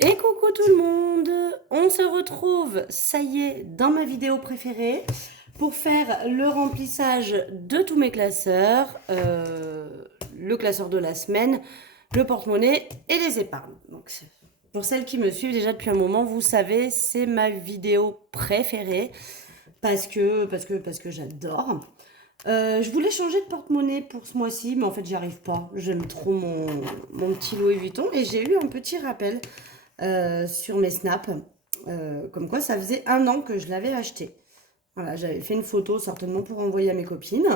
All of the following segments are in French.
Et coucou tout le monde, on se retrouve, ça y est, dans ma vidéo préférée pour faire le remplissage de tous mes classeurs, le classeur de la semaine, le porte-monnaie et les épargnes. Donc, pour celles qui me suivent déjà depuis un moment, vous savez, c'est ma vidéo préférée parce que j'adore. Je voulais changer de porte-monnaie pour ce mois-ci, mais en fait, j'y arrive pas. J'aime trop mon petit Louis Vuitton et j'ai eu un petit rappel sur mes snaps, comme quoi ça faisait un an que je l'avais acheté. Voilà, j'avais fait une photo certainement pour envoyer à mes copines.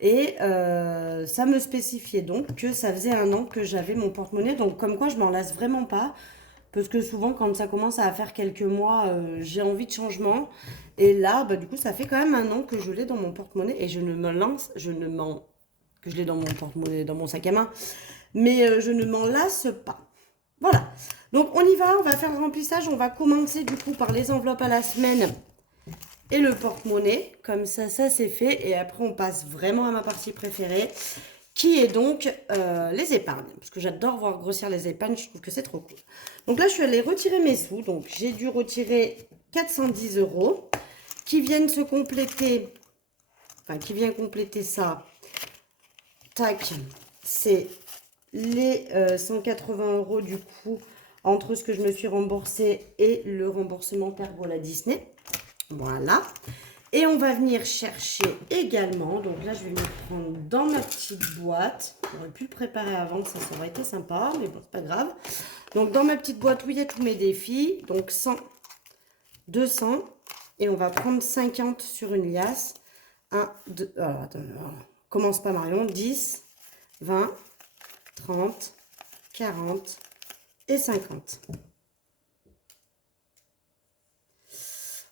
Et ça me spécifiait donc que ça faisait un an que j'avais mon porte-monnaie. Donc comme quoi je m'en lasse vraiment pas. Parce que souvent quand ça commence à faire quelques mois, j'ai envie de changement. Et là, bah, du coup, ça fait quand même un an que je l'ai dans mon porte-monnaie. Et je ne me lance, je ne m'en... que je l'ai dans mon porte-monnaie, dans mon sac à main. Mais je ne m'en lasse pas. Voilà. Donc on y va, on va faire le remplissage. On va commencer du coup par les enveloppes à la semaine et le porte-monnaie. Comme ça c'est fait. Et après on passe vraiment à ma partie préférée, qui est donc les épargnes. Parce que j'adore voir grossir les épargnes, je trouve que c'est trop cool. Donc là je suis allée retirer mes sous. Donc j'ai dû retirer 410 euros qui viennent se compléter. Enfin qui vient compléter ça. Tac, c'est les 180 euros du coup entre ce que je me suis remboursé et le remboursement Pergola Disney. Voilà. Et on va venir chercher également, donc là je vais me prendre dans ma petite boîte. J'aurais pu le préparer avant, ça aurait été sympa, mais bon, c'est pas grave. Donc dans ma petite boîte où il y a tous mes défis, donc 100, 200, et on va prendre 50 sur une liasse. 1, 2, attends, commence pas Marion, 10, 20, 30, 40 et 50.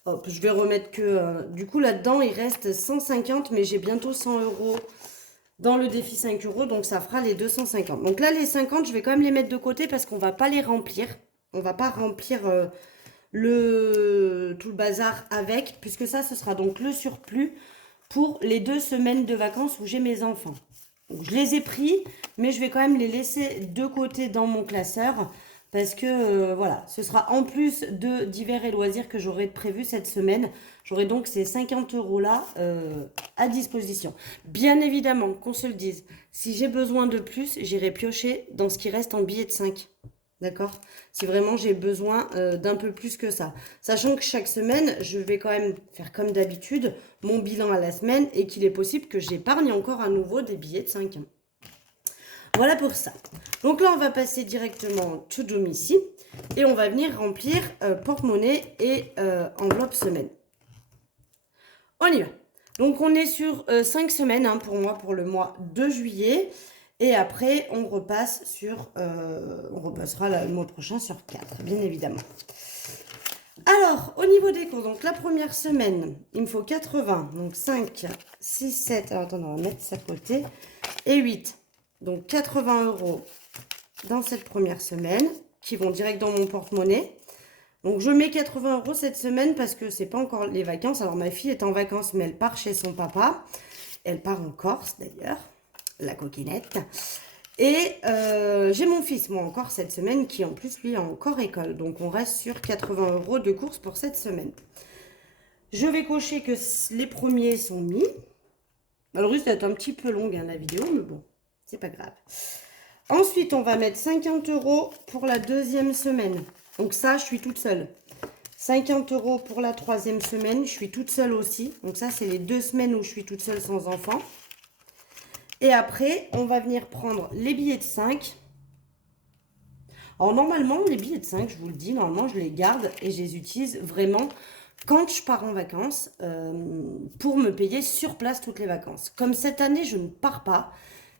Hop, je vais remettre que... du coup, là-dedans, il reste 150, mais j'ai bientôt 100 euros dans le défi 5 euros, donc ça fera les 250. Donc là, les 50, je vais quand même les mettre de côté parce qu'on va pas les remplir. On va pas remplir tout le bazar avec, puisque ça, ce sera donc le surplus pour les 2 semaines de vacances où j'ai mes enfants. Donc, je les ai pris, mais je vais quand même les laisser de côté dans mon classeur parce que voilà, ce sera en plus de divers et loisirs que j'aurai prévu cette semaine. J'aurai donc ces 50 euros là à disposition. Bien évidemment, qu'on se le dise, si j'ai besoin de plus, j'irai piocher dans ce qui reste en billets de 5. D'accord? Si vraiment j'ai besoin d'un peu plus que ça. Sachant que chaque semaine, je vais quand même faire comme d'habitude mon bilan à la semaine et qu'il est possible que j'épargne encore à nouveau des billets de 5. Voilà pour ça. Donc là, on va passer directement to domicile et on va venir remplir porte-monnaie et enveloppe semaine. On y va. Donc on est sur 5 semaines hein, pour moi pour le mois de juillet. Et après, on repasse sur, on repassera le mois prochain sur 4, bien évidemment. Alors, au niveau des cours, donc la première semaine, il me faut 80, donc 5, 6, 7, alors attendez, on va mettre ça de côté, et 8. Donc 80 euros dans cette première semaine, qui vont direct dans mon porte-monnaie. Donc je mets 80 euros cette semaine parce que c'est pas encore les vacances. Alors ma fille est en vacances, mais elle part chez son papa. Elle part en Corse d'ailleurs, la coquinette. Et j'ai mon fils, moi encore cette semaine, qui en plus lui a encore école. Donc on reste sur 80 euros de course pour cette semaine. Je vais cocher que les premiers sont mis. Alors risque d'être un petit peu longue hein, la vidéo, mais bon, c'est pas grave. Ensuite, on va mettre 50 euros pour la deuxième semaine. Donc ça, je suis toute seule. 50 euros pour la troisième semaine, je suis toute seule aussi. Donc ça, c'est les 2 semaines où je suis toute seule sans enfant. Et après, on va venir prendre les billets de 5. Alors normalement, les billets de 5, je vous le dis, normalement, je les garde et je les utilise vraiment quand je pars en vacances pour me payer sur place toutes les vacances. Comme cette année, je ne pars pas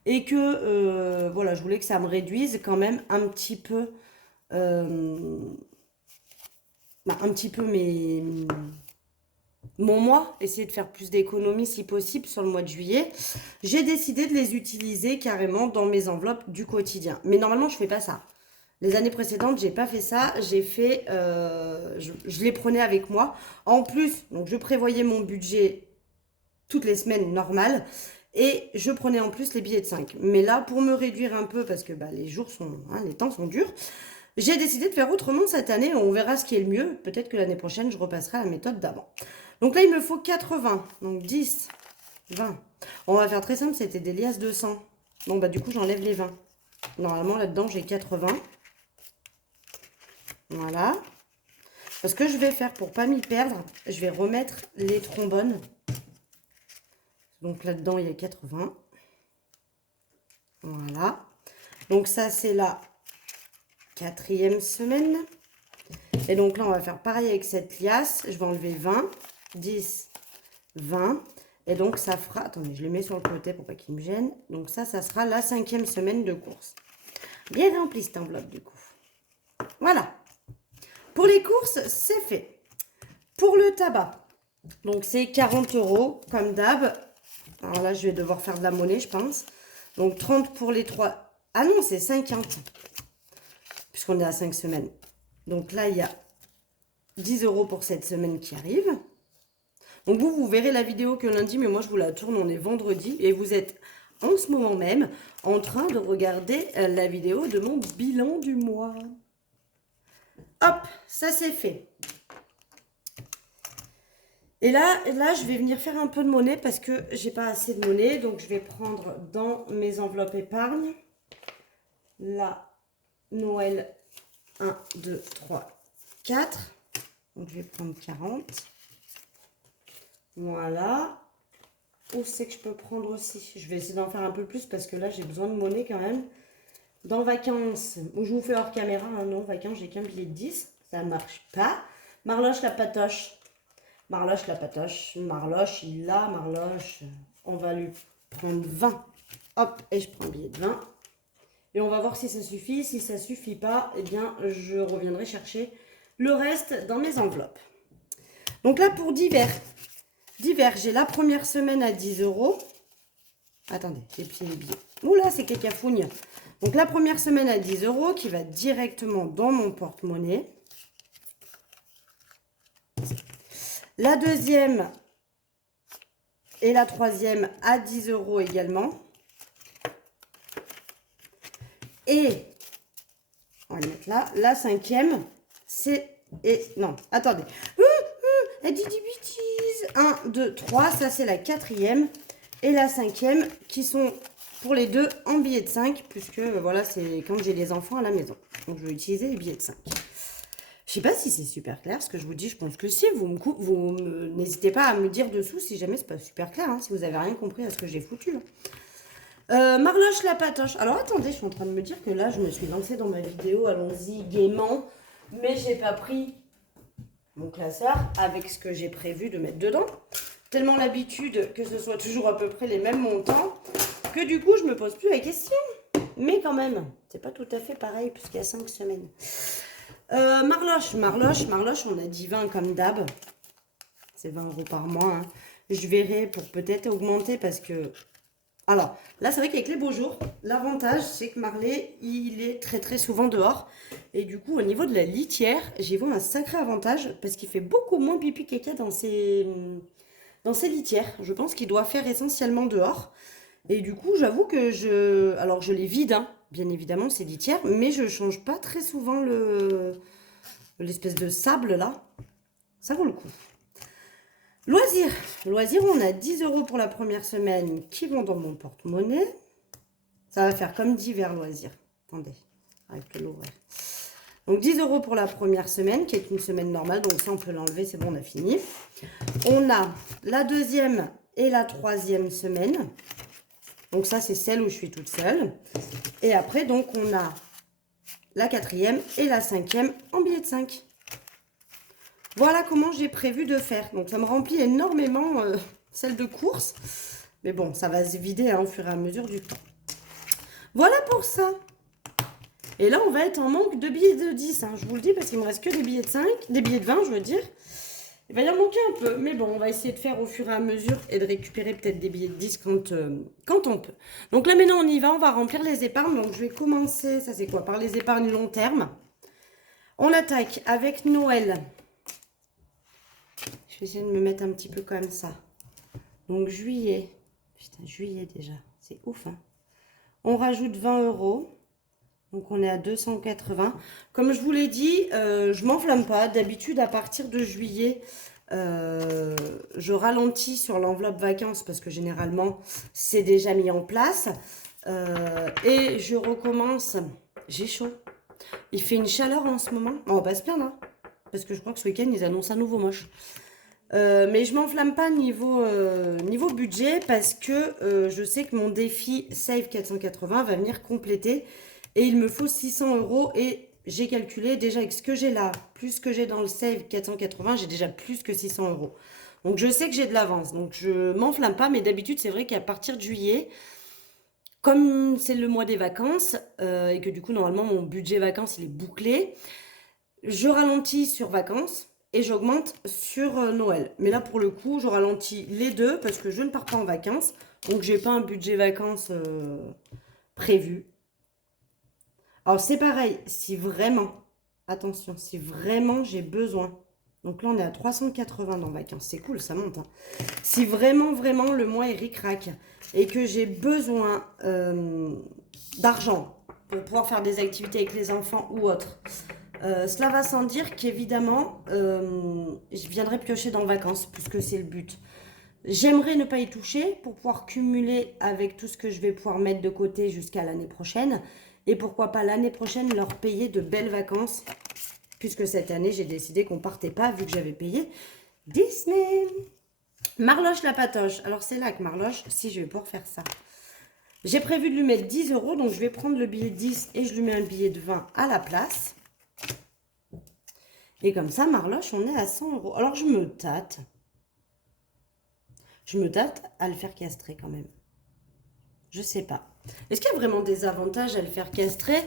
et que voilà, je voulais que ça me réduise quand même un petit peu mon mois, essayer de faire plus d'économies si possible sur le mois de juillet. J'ai décidé de les utiliser carrément dans mes enveloppes du quotidien. Mais normalement, je fais pas ça. Les années précédentes, j'ai pas fait ça. J'ai fait, je les prenais avec moi. En plus, donc je prévoyais mon budget toutes les semaines normales. Et je prenais en plus les billets de 5. Mais là, pour me réduire un peu, parce que bah, les jours sont, hein, les temps sont durs, J'ai décidé de faire autrement cette année. On verra ce qui est le mieux. Peut-être que l'année prochaine, je repasserai à la méthode d'avant. Donc là, il me faut 80. Donc 10, 20. On va faire très simple, c'était des liasses de 100. Donc bah du coup, j'enlève les 20. Normalement, là-dedans, j'ai 80. Voilà. Ce que je vais faire pour pas m'y perdre, je vais remettre les trombones. Donc là-dedans, il y a 80. Voilà. Donc ça, c'est la 4e semaine. Et donc là, on va faire pareil avec cette liasse. Je vais enlever 20, 10, 20. Et donc, ça fera... Attendez, je le mets sur le côté pour pas qu'il me gêne. Donc ça sera la 5e semaine de course. Bien rempli cette enveloppe, du coup. Voilà. Pour les courses, c'est fait. Pour le tabac, donc c'est 40 €, comme d'hab. Alors là, je vais devoir faire de la monnaie, je pense. Donc 30 pour les 3. Ah non, c'est 50. Puisqu'on est à 5 semaines. Donc là, il y a 10 € pour cette semaine qui arrive. Donc vous verrez la vidéo que lundi, mais moi je vous la tourne, on est vendredi. Et vous êtes en ce moment même en train de regarder la vidéo de mon bilan du mois. Hop, ça c'est fait. Et là, je vais venir faire un peu de monnaie parce que j'ai pas assez de monnaie. Donc, je vais prendre dans mes enveloppes épargne. Là, Noël 1, 2, 3, 4. Donc, je vais prendre 40. Voilà. Où c'est que je peux prendre aussi? Je vais essayer d'en faire un peu plus parce que là, j'ai besoin de monnaie quand même. Dans vacances, où je vous fais hors caméra. Hein, non, vacances, j'ai qu'un billet de 10. Ça ne marche pas. Marloche la patoche. Marloche la patoche, Marloche, il l'a, Marloche, on va lui prendre 20. Hop, et je prends le billet de 20. Et on va voir si ça suffit. Si ça ne suffit pas, eh bien, je reviendrai chercher le reste dans mes enveloppes. Donc là, pour divers, j'ai la première semaine à 10 €. Attendez, j'ai plié les billets. Oula, c'est cacafougne. Donc la première semaine à 10 € qui va directement dans mon porte-monnaie. La deuxième et la troisième à 10 € également. Et, on va le mettre là, la 5e, c'est... Et non, attendez. Elle dit des bêtises. 1, 2, 3, ça c'est la 4e. Et la 5e, qui sont pour les deux en billets de 5, puisque voilà, c'est quand j'ai les enfants à la maison. Donc je vais utiliser les billets de 5. Je sais pas si c'est super clair ce que je vous dis, je pense que si. N'hésitez pas à me dire dessous si jamais c'est pas super clair, hein, si vous avez rien compris à ce que j'ai foutu. Marloche la patoche. Alors attendez, je suis en train de me dire que là je me suis lancée dans ma vidéo, allons-y gaiement, mais j'ai pas pris mon classeur avec ce que j'ai prévu de mettre dedans. Tellement l'habitude que ce soit toujours à peu près les mêmes montants, que du coup je me pose plus la question. Mais quand même, c'est pas tout à fait pareil puisqu'il y a 5 semaines. Marloche, on a dit 20 comme d'hab. C'est 20 € par mois. Hein. Je verrai pour peut-être augmenter parce que... Alors, là, c'est vrai qu'avec les beaux jours, l'avantage, c'est que Marley, il est très très souvent dehors. Et du coup, au niveau de la litière, j'y vois un sacré avantage parce qu'il fait beaucoup moins pipi caca dans ses litières. Je pense qu'il doit faire essentiellement dehors. Et du coup, j'avoue que alors, je les vide, hein, bien évidemment, ces litières, mais je change pas très souvent l'espèce de sable là. Ça vaut le coup. Loisirs, on a 10 € pour la première semaine qui vont dans mon porte-monnaie. Ça va faire comme divers loisirs. Attendez, arrête de l'ouvrir. Donc 10 € pour la première semaine, qui est une semaine normale. Donc ça, on peut l'enlever, c'est bon, on a fini. On a la deuxième et la troisième semaine. Donc ça, c'est celle où je suis toute seule. Et après, donc, on a la 4e et la 5e en billet de 5. Voilà comment j'ai prévu de faire. Donc, ça me remplit énormément celle de course. Mais bon, ça va se vider hein, au fur et à mesure du temps. Voilà pour ça. Et là, on va être en manque de billets de 10. Hein, je vous le dis parce qu'il me reste que des billets de 5. Des billets de 20, je veux dire. Il va y en manquer un peu. Mais bon, on va essayer de faire au fur et à mesure et de récupérer peut-être des billets de 10 quand on peut. Donc là, maintenant, on y va. On va remplir les épargnes. Donc, je vais commencer, ça c'est quoi? Par les épargnes long terme. On attaque avec Noël. Je vais essayer de me mettre un petit peu comme ça. Donc, juillet. Putain, juillet déjà. C'est ouf, hein. On rajoute 20 €. Donc on est à 280. Comme je vous l'ai dit, je m'enflamme pas. D'habitude, à partir de juillet, je ralentis sur l'enveloppe vacances parce que généralement, c'est déjà mis en place. Et je recommence. J'ai chaud. Il fait une chaleur en ce moment. On va pas se plaindre, hein, parce que je crois que ce week-end, ils annoncent un nouveau moche. Mais je m'enflamme pas niveau budget parce que je sais que mon défi Save 480 va venir compléter et il me faut 600 euros et j'ai calculé déjà avec ce que j'ai là, plus ce que j'ai dans le Save 480, j'ai déjà plus que 600 euros. Donc je sais que j'ai de l'avance, donc je m'enflamme pas, mais d'habitude c'est vrai qu'à partir de juillet, comme c'est le mois des vacances et que du coup normalement mon budget vacances il est bouclé, je ralentis sur vacances et j'augmente sur Noël. Mais là, pour le coup, je ralentis les deux parce que je ne pars pas en vacances. Donc, j'ai pas un budget vacances prévu. Alors, c'est pareil, si vraiment, attention, si vraiment j'ai besoin. Donc là, on est à 380 dans vacances. C'est cool, ça monte, hein. Si vraiment, vraiment, le mois est ric-rac et que j'ai besoin d'argent pour pouvoir faire des activités avec les enfants ou autres, cela va sans dire qu'évidemment, je viendrai piocher dans vacances, puisque c'est le but. J'aimerais ne pas y toucher pour pouvoir cumuler avec tout ce que je vais pouvoir mettre de côté jusqu'à l'année prochaine. Et pourquoi pas l'année prochaine leur payer de belles vacances, puisque cette année, j'ai décidé qu'on partait pas, vu que j'avais payé Disney. Marloche la patoche. Alors c'est là que Marloche, si je vais pouvoir faire ça. J'ai prévu de lui mettre 10 euros, donc je vais prendre le billet de 10 et je lui mets un billet de 20 à la place. Et comme ça, Marloche, on est à 100 euros. Alors, je me tâte. Je me tâte à le faire castrer quand même. Je sais pas. Est-ce qu'il y a vraiment des avantages à le faire castrer?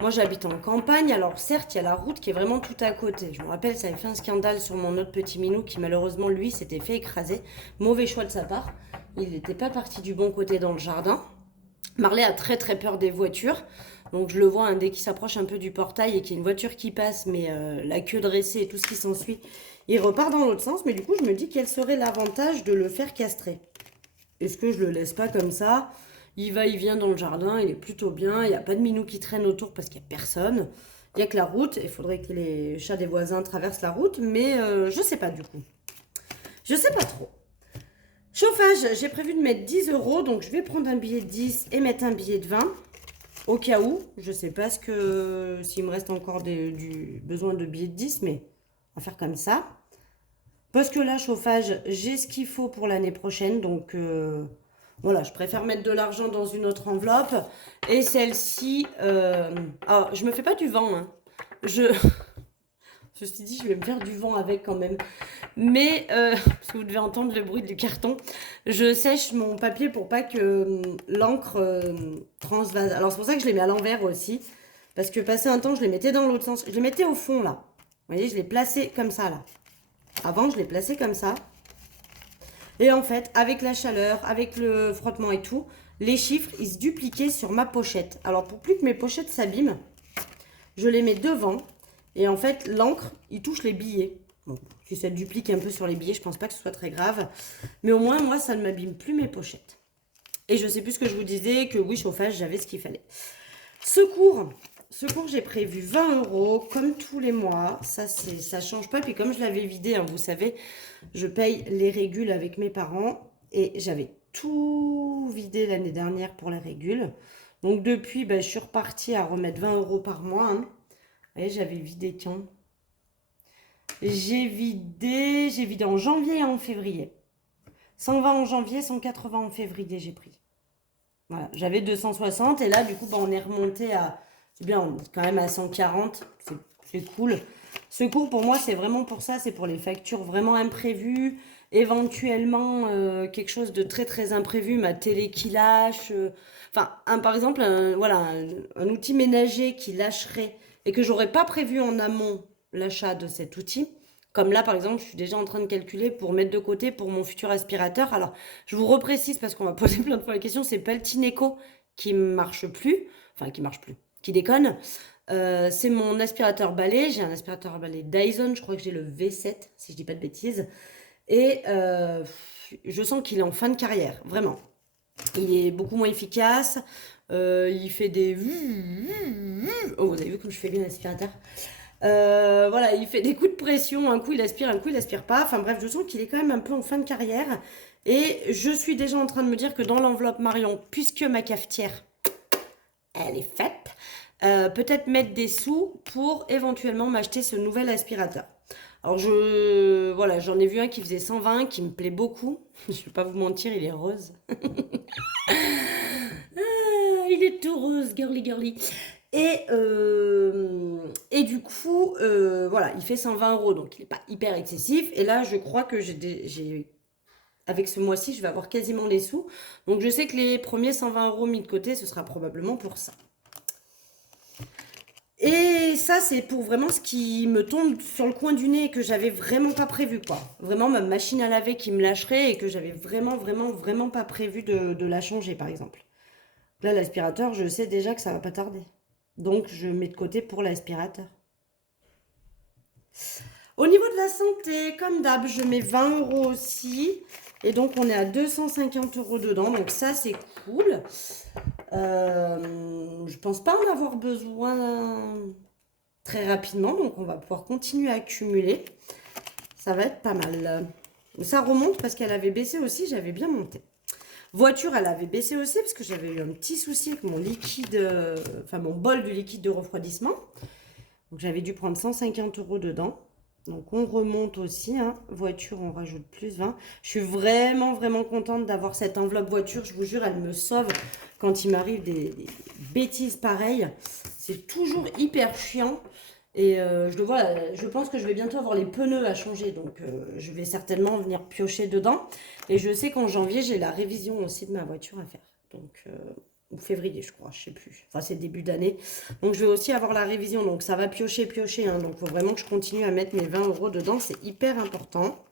Moi, j'habite en campagne. Alors, certes, il y a la route qui est vraiment tout à côté. Je me rappelle, ça avait fait un scandale sur mon autre petit minou qui, malheureusement, lui, s'était fait écraser. Mauvais choix de sa part. Il n'était pas parti du bon côté dans le jardin. Marley a très très peur des voitures. Donc je le vois dès qu'il s'approche un peu du portail et qu'il y a une voiture qui passe, mais la queue dressée et tout ce qui s'ensuit, il repart dans l'autre sens. Mais du coup, je me dis quel serait l'avantage de le faire castrer. Est-ce que je le laisse pas comme ça? Il va, il vient dans le jardin, il est plutôt bien. Il n'y a pas de minou qui traîne autour parce qu'il n'y a personne. Il n'y a que la route. Il faudrait que les chats des voisins traversent la route, mais je sais pas du coup. Je sais pas trop. Chauffage, j'ai prévu de mettre 10 euros, donc je vais prendre un billet de 10 et mettre un billet de 20. Au cas où, je sais pas s'il me reste encore du besoin de billets de 10, mais on va faire comme ça. Parce que là, chauffage, j'ai ce qu'il faut pour l'année prochaine, donc voilà, je préfère mettre de l'argent dans une autre enveloppe. Et celle-ci, ah, je me fais pas du vent, hein. Je me suis dit, je vais me faire du vent avec quand même. Mais, parce que vous devez entendre le bruit du carton, je sèche mon papier pour pas que l'encre transvase. Alors c'est pour ça que je les mets à l'envers aussi. Parce que passé un temps, je les mettais dans l'autre sens. Je les mettais au fond là. Vous voyez, je les plaçais comme ça là. Avant, je les plaçais comme ça. Et en fait, avec la chaleur, avec le frottement et tout, les chiffres, ils se dupliquaient sur ma pochette. Alors pour plus que mes pochettes s'abîment, je les mets devant. Et en fait, l'encre, il touche les billets. Bon, si ça duplique un peu sur les billets, je pense pas que ce soit très grave. Mais au moins, moi, ça ne m'abîme plus mes pochettes. Et je sais plus ce que je vous disais, que oui, chauffage, j'avais ce qu'il fallait. Secours, j'ai prévu 20 euros, comme tous les mois. Ça change pas. Puis comme je l'avais vidé, hein, vous savez, je paye les régules avec mes parents. Et j'avais tout vidé l'année dernière pour les régules. Donc depuis, ben, je suis repartie à remettre 20 euros par mois, hein. Vous voyez, j'avais vidé quand? J'ai vidé en janvier et en février. 120 en janvier, 180 en février, j'ai pris. Voilà, j'avais 260 et là, du coup, bah, on est remonté à... C'est bien, on est quand même à 140, c'est cool. Secours, pour moi, c'est vraiment pour ça, c'est pour les factures vraiment imprévues, éventuellement quelque chose de très très imprévu, ma télé qui lâche, enfin, par exemple, voilà, un outil ménager qui lâcherait et que j'aurais pas prévu en amont l'achat de cet outil. Comme là, par exemple, je suis déjà en train de calculer pour mettre de côté pour mon futur aspirateur. Alors, je vous reprécise parce qu'on m'a posé plein de fois la question, c'est pas le Tineco qui marche plus, enfin qui marche plus, qui déconne. C'est mon aspirateur balai. J'ai un aspirateur balai Dyson, je crois que j'ai le V7, si je dis pas de bêtises. Et je sens qu'il est en fin de carrière, vraiment. Il est beaucoup moins efficace. Il fait des... Oh, vous avez vu comme je fais bien l'aspirateur. Voilà, il fait des coups de pression, un coup il aspire, un coup il aspire pas. Enfin bref, je sens qu'il est quand même un peu en fin de carrière. Et je suis déjà en train de me dire que dans l'enveloppe Marion, puisque ma cafetière, elle est faite, peut-être mettre des sous pour éventuellement m'acheter ce nouvel aspirateur. Alors voilà, j'en ai vu un qui faisait 120, qui me plaît beaucoup. Je vais pas vous mentir, il est rose. Il est tout rose, girly girly. Et du coup, voilà, il fait 120 euros, donc il n'est pas hyper excessif. Et là, je crois que avec ce mois-ci, je vais avoir quasiment les sous. Donc je sais que les premiers 120 euros mis de côté, ce sera probablement pour ça. Et ça, c'est pour vraiment ce qui me tombe sur le coin du nez et que j'avais vraiment pas prévu, quoi. Vraiment ma machine à laver qui me lâcherait et que j'avais vraiment pas prévu de la changer, par exemple. Là, l'aspirateur, je sais déjà que ça va pas tarder. Donc, je mets de côté pour l'aspirateur. Au niveau de la santé, comme d'hab, je mets 20 euros aussi. Et donc, on est à 250 euros dedans. Donc, ça, c'est cool. Je pense pas en avoir besoin très rapidement. Donc, on va pouvoir continuer à accumuler. Ça va être pas mal. Ça remonte parce qu'elle avait baissé aussi. J'avais bien monté. Voiture, elle avait baissé aussi parce que j'avais eu un petit souci avec mon liquide, enfin mon bol de liquide de refroidissement. Donc j'avais dû prendre 150 euros dedans. Donc on remonte aussi. Hein. Voiture, on rajoute plus 20. Je suis vraiment contente d'avoir cette enveloppe voiture. Je vous jure, elle me sauve quand il m'arrive des bêtises pareilles. C'est toujours hyper chiant. Et je pense que je vais bientôt avoir les pneus à changer. Donc je vais certainement venir piocher dedans. Et je sais qu'en janvier, j'ai la révision aussi de ma voiture à faire. Donc, ou février, je crois, je sais plus. Enfin, c'est début d'année. Donc, je vais aussi avoir la révision. Donc, ça va piocher. Hein. Donc, il faut vraiment que je continue à mettre mes 20 euros dedans. C'est hyper important.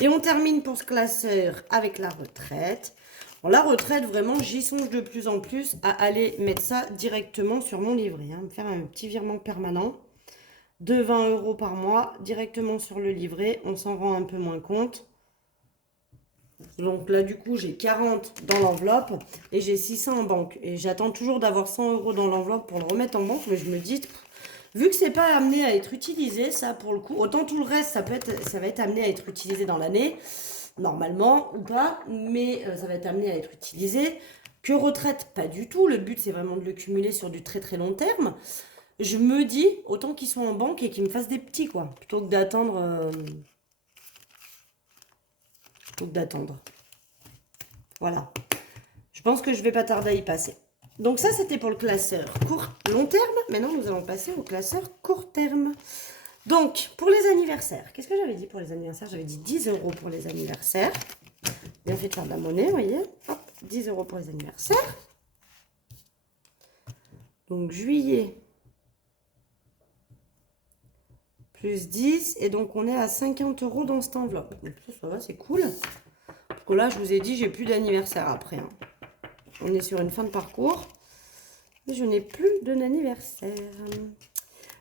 Et on termine pour ce classeur avec la retraite. Bon, la retraite, vraiment, j'y songe de plus en plus à aller mettre ça directement sur mon livret. Hein, me faire un petit virement permanent de 20 euros par mois directement sur le livret. On s'en rend un peu moins compte. Donc là, du coup, j'ai 40 dans l'enveloppe et j'ai 600 en banque. Et j'attends toujours d'avoir 100 euros dans l'enveloppe pour le remettre en banque. Mais je me dis, vu que c'est pas amené à être utilisé, ça, pour le coup, autant tout le reste, ça va être amené à être utilisé dans l'année, normalement ou pas, mais ça va être amené à être utilisé. Que retraite, pas du tout. Le but, c'est vraiment de le cumuler sur du très long terme. Je me dis, autant qu'ils soient en banque et qu'ils me fassent des petits, quoi, plutôt que d'attendre. Voilà. Je pense que je vais pas tarder à y passer. Donc ça, c'était pour le classeur long terme. Maintenant, nous allons passer au classeur court terme. Donc, pour les anniversaires, qu'est-ce que j'avais dit pour les anniversaires? J'avais dit 10 euros pour les anniversaires. Bien fait de faire de la monnaie, vous voyez. Hop, 10 euros pour les anniversaires. Donc, juillet, plus 10. Et donc, on est à 50 euros dans cette enveloppe. Donc, ça va, c'est cool. Parce que là, je vous ai dit, j'ai plus d'anniversaire après. Hein. On est sur une fin de parcours. Et je n'ai plus d'anniversaire.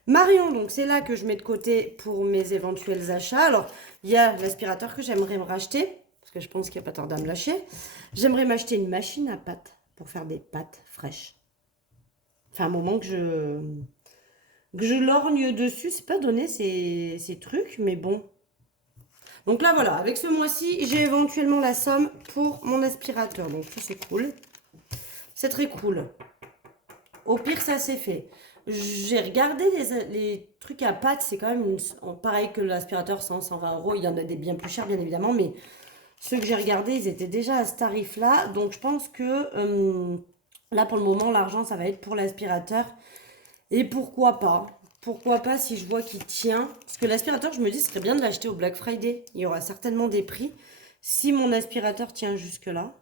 Marion, donc c'est là que je mets de côté pour mes éventuels achats. Alors, il y a l'aspirateur que j'aimerais me racheter. Parce que je pense qu'il n'y a pas tard à me lâcher. J'aimerais m'acheter une machine à pâtes pour faire des pâtes fraîches. Enfin, un moment que je lorgne dessus. C'est pas donné ces trucs, mais bon. Donc là, voilà, avec ce mois-ci, j'ai éventuellement la somme pour mon aspirateur. Donc ça, c'est cool. C'est très cool. Au pire, ça c'est fait. J'ai regardé les trucs à pâtes, c'est quand même pareil que l'aspirateur, 100-120 euros. Il y en a des bien plus chers, bien évidemment, mais ceux que j'ai regardés, ils étaient déjà à ce tarif-là. Donc je pense que là, pour le moment, l'argent, ça va être pour l'aspirateur. Et pourquoi pas? Pourquoi pas si je vois qu'il tient? Parce que l'aspirateur, je me dis, ce serait bien de l'acheter au Black Friday. Il y aura certainement des prix. Si mon aspirateur tient jusque-là,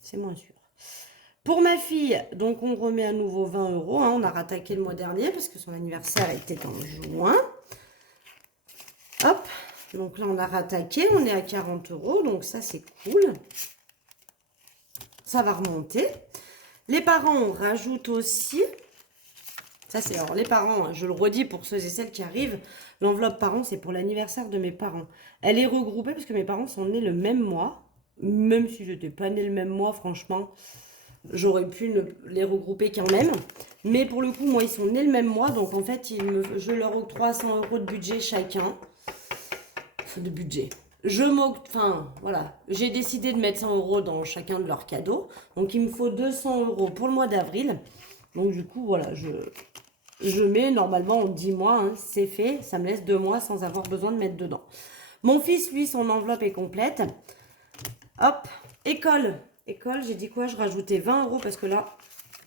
c'est moins sûr. Pour ma fille, donc on remet à nouveau 20 euros. Hein, on a rattaqué le mois dernier parce que son anniversaire était en juin. Hop, donc là on a rattaqué. On est à 40 euros, donc ça c'est cool. Ça va remonter. Les parents, on rajoute aussi. Ça c'est alors les parents, hein, je le redis pour ceux et celles qui arrivent. L'enveloppe parents, c'est pour l'anniversaire de mes parents. Elle est regroupée parce que mes parents sont nés le même mois. Même si je n'étais pas née le même mois, franchement... j'aurais pu les regrouper quand même. Mais pour le coup, moi, ils sont nés le même mois. Donc, en fait, je leur octroie 100 € de budget chacun. Enfin, de budget. Enfin, voilà. J'ai décidé de mettre 100 € dans chacun de leurs cadeaux. Donc, il me faut 200 € pour le mois d'avril. Donc, du coup, voilà, je mets normalement en 10 mois. Hein, c'est fait. Ça me laisse 2 mois sans avoir besoin de mettre dedans. Mon fils, lui, son enveloppe est complète. Hop, école. École, j'ai dit quoi? Je rajoutais 20 € parce que là,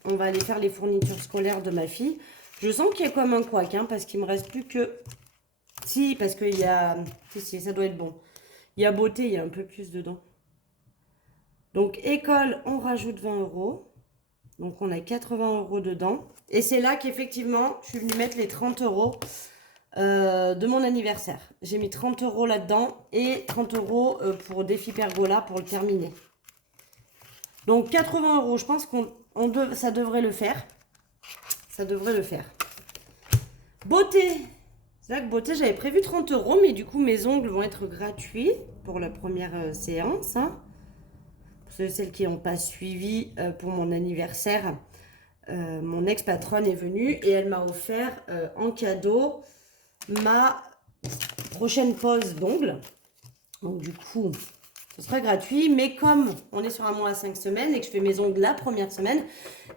on va aller faire les fournitures scolaires de ma fille. Je sens qu'il y a comme un couac, hein, parce qu'il me reste plus que... Si, parce qu'il y a... Si, ça doit être bon. Il y a beauté, il y a un peu plus dedans. Donc, école, on rajoute 20 €. Donc, on a 80 € dedans. Et c'est là qu'effectivement, je suis venue mettre les 30 € de mon anniversaire. J'ai mis 30 € là-dedans et 30 € pour Défi Pergola pour le terminer. Donc 80 €, je pense ça devrait le faire. Ça devrait le faire. Beauté. C'est vrai que beauté, j'avais prévu 30 €, mais du coup, mes ongles vont être gratuits pour la première séance. Hein. Pour celles qui n'ont pas suivi pour mon anniversaire, mon ex-patronne est venue et elle m'a offert en cadeau ma prochaine pose d'ongles. Donc du coup, ce sera gratuit. Mais comme on est sur un mois à 5 semaines et que je fais mes ongles la première semaine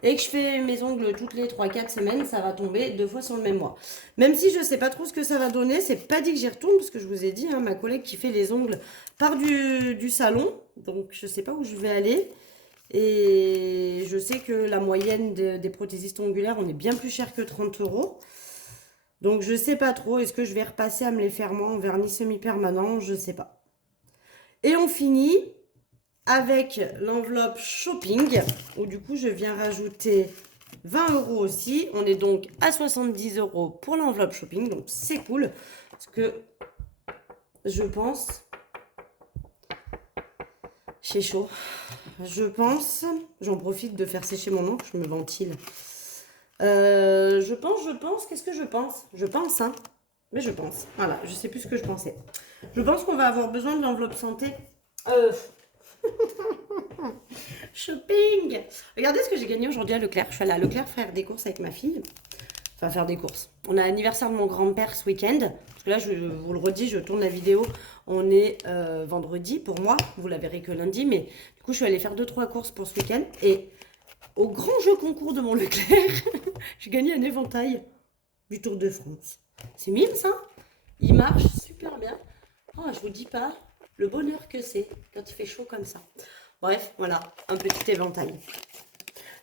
et que je fais mes ongles toutes les 3-4 semaines, ça va tomber 2 fois sur le même mois. Même si je ne sais pas trop ce que ça va donner, c'est pas dit que j'y retourne parce que je vous ai dit, hein, ma collègue qui fait les ongles part du salon. Donc je ne sais pas où je vais aller. Et je sais que la moyenne des prothésistes ongulaires, on est bien plus cher que 30 €. Donc je sais pas trop, est-ce que je vais repasser à me les faire moi en vernis semi-permanent, je sais pas. Et on finit avec l'enveloppe shopping, où du coup je viens rajouter 20 € aussi. On est donc à 70 € pour l'enveloppe shopping, donc c'est cool. Parce que je pense, c'est chaud, j'en profite de faire sécher mon ongle, je me ventile. Qu'est-ce que je pense? Je pense, hein. Mais je pense, voilà, je sais plus ce que je pensais. Je pense qu'on va avoir besoin de l'enveloppe santé. Shopping. Regardez ce que j'ai gagné aujourd'hui à Leclerc. Je suis allée à Leclerc faire des courses avec ma fille. Enfin, faire des courses. On a l'anniversaire de mon grand-père ce week-end. Parce que là, je vous le redis, je tourne la vidéo. On est vendredi pour moi. Vous la verrez que lundi. Mais du coup, je suis allée faire 2-3 courses pour ce week-end. Et au grand jeu concours de mon Leclerc, j'ai gagné un éventail du Tour de France. C'est mime ça. Il marche super bien. Oh, je vous dis pas le bonheur que c'est quand il fait chaud comme ça. Bref, voilà, un petit éventail.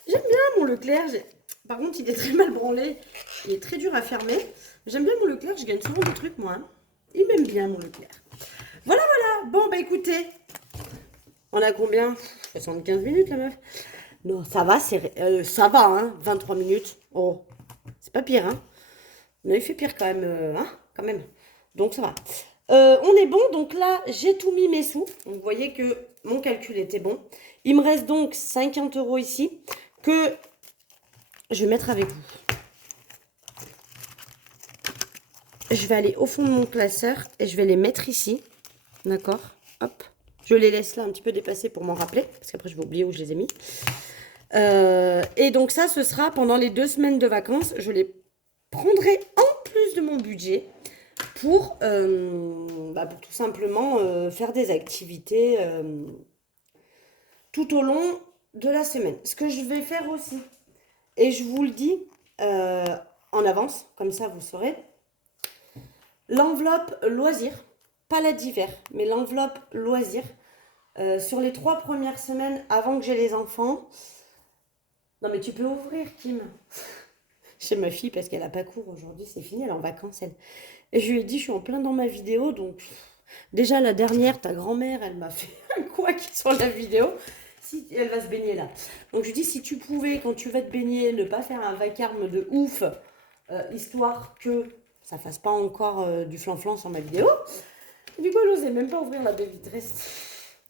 J'aime bien mon Leclerc. Par contre, il est très mal branlé. Il est très dur à fermer. J'aime bien mon Leclerc. Je gagne souvent des trucs, moi. Hein. Il m'aime bien, mon Leclerc. Voilà, voilà. Bon, bah écoutez. On a combien? 75 minutes, la meuf. Non, ça va, ça va, hein. 23 minutes. Oh, c'est pas pire, hein. On a eu fait pire quand même, hein. Quand même. Donc, ça va. On est bon. Donc là, j'ai tout mis mes sous. Vous voyez que mon calcul était bon. Il me reste donc 50 € ici que je vais mettre avec vous. Je vais aller au fond de mon classeur et je vais les mettre ici. D'accord? Hop. Je les laisse là un petit peu dépasser pour m'en rappeler. Parce qu'après, je vais oublier où je les ai mis. Et donc ça, ce sera pendant les 2 semaines de vacances. Je les prendrai en plus de mon budget pour tout simplement faire des activités tout au long de la semaine. Ce que je vais faire aussi, et je vous le dis en avance, comme ça vous saurez, l'enveloppe loisir, pas la d'hiver, mais l'enveloppe loisir, sur les 3 premières semaines avant que j'ai les enfants. Non mais tu peux ouvrir, Kim. Chez ma fille, parce qu'elle n'a pas cours aujourd'hui, c'est fini, elle est en vacances, elle. Et je lui ai dit, je suis en plein dans ma vidéo, donc... Déjà, la dernière, ta grand-mère, elle m'a fait un couac sur la vidéo. Si, elle va se baigner là. Donc, je lui dis, si tu pouvais, quand tu vas te baigner, ne pas faire un vacarme de ouf, histoire que ça fasse pas encore du flan-flan sur ma vidéo. Du coup, elle n'osait même pas ouvrir la baie vitresse.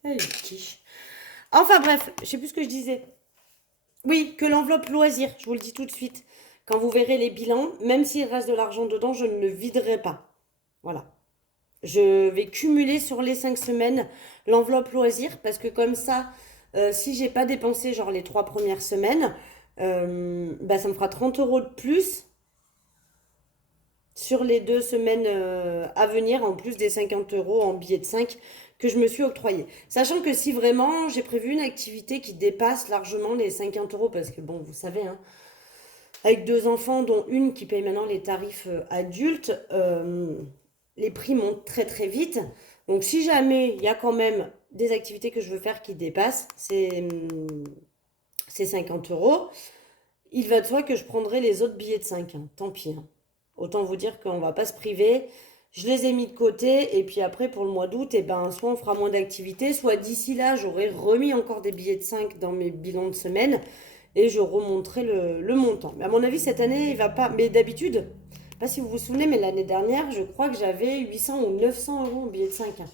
Elle est quiche. Enfin, bref, je sais plus ce que je disais. Oui, que l'enveloppe loisir, je vous le dis tout de suite. Quand vous verrez les bilans, même s'il reste de l'argent dedans, je ne le viderai pas. Voilà. Je vais cumuler sur les 5 semaines l'enveloppe loisir parce que comme ça, Si j'ai pas dépensé genre les 3 premières semaines, bah, ça me fera 30 euros de plus sur les 2 semaines à venir, en plus des 50 euros en billet de 5 que je me suis octroyé. Sachant que si vraiment j'ai prévu une activité qui dépasse largement les 50 euros, parce que bon, vous savez, hein, avec 2 enfants, dont une qui paye maintenant les tarifs adultes, les prix montent très très vite. Donc si jamais il y a quand même des activités que je veux faire qui dépassent ces 50 euros, il va de soi que je prendrai les autres billets de 5, hein. Tant pis, hein. Autant vous dire qu'on va pas se priver. Je les ai mis de côté et puis après pour le mois d'août, et ben, soit on fera moins d'activités, soit d'ici là j'aurai remis encore des billets de 5 dans mes bilans de semaine et je remonterai le montant. Mais à mon avis cette année il va pas. Mais d'habitude, je sais pas si vous vous souvenez, mais l'année dernière je crois que j'avais 800 ou 900 euros en billets de 5, hein.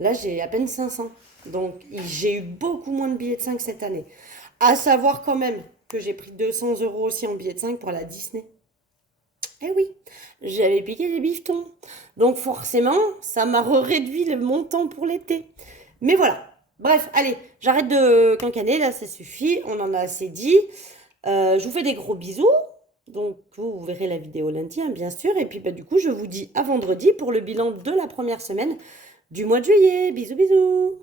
Là j'ai à peine 500. Donc j'ai eu beaucoup moins de billets de 5 cette année. À savoir quand même que j'ai pris 200 euros aussi en billets de 5 pour la Disney. Eh oui, j'avais piqué des bifetons. Donc forcément, ça m'a réduit le montant pour l'été. Mais voilà. Bref, allez, j'arrête de cancaner, là, ça suffit. On en a assez dit. Je vous fais des gros bisous. Donc, vous verrez la vidéo lundi, hein, bien sûr. Et puis, bah, du coup, je vous dis à vendredi pour le bilan de la première semaine du mois de juillet. Bisous, bisous.